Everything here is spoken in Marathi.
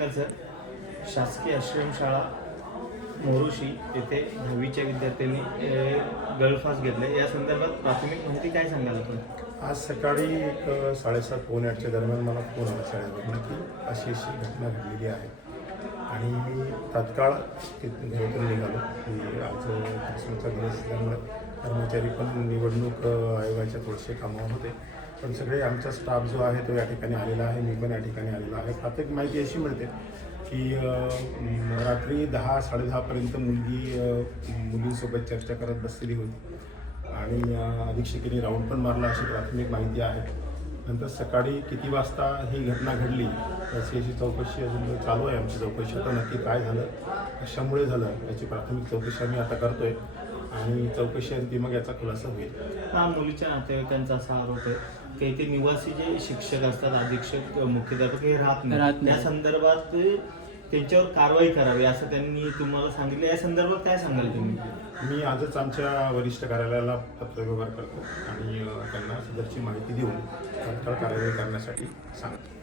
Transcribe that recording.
सर शासकीय आश्रमशाळा मोरुशी येथे दहावीच्या विद्यार्थ्यांनी अ, गळफास घेतले. या संदर्भात प्राथमिक माहिती काय सांगाल आपण? आज सकाळी एक साडेसात पावणे आठच्या दरम्यान मला फोन आला शाळेवरून की अशी अशी घटना घडलेली आहे. आणि मी तात्काळ तिथून घरातून निघालो. की आज ख्रिसमसचा दिवस असल्यामुळे कर्मचारी पण निवडणूक आयोगाच्या थोडेसे कामावर होते. पण सगळे आमचा स्टाफ जो आहे तो या ठिकाणी आलेला आहे. मी पण या ठिकाणी आलेलो आहे. प्राथमिक माहिती अशी मिळते की रात्री दहा साडेदहापर्यंत मुलगी मुलींसोबत चर्चा करत बसलेली होती. आणि अ, अधीक्षकेने राऊंड पण मारला अशी प्राथमिक माहिती आहे. नंतर सकाळी किती वाजता ही घटना घडली याची याची चौकशी अजून चालू आहे. आमची चौकशी आता नक्की काय झालं कशामुळे झालं याची प्राथमिक चौकशी आम्ही आता करतोय. आणि चौकशी अंती मग याचा खुलासा होईल. हा मुलीच्या नातेवाईकांचा असा आरोप आहे. की इथे निवासी जे शिक्षक असतात अधीक्षक मुख्याध्यापक हे राहत राहत नाही नाही. त्या संदर्भात त्यांच्यावर कारवाई करावी असं त्यांनी तुम्हाला सांगितलं. या संदर्भात काय सांगाल तुम्ही? मी आजच आमच्या वरिष्ठ कार्यालयाला पत्रव्यवहार करतो आणि अ, त्यांना सदरची माहिती देऊन तात्काळ कार्यवाही करण्यासाठी सांगतो.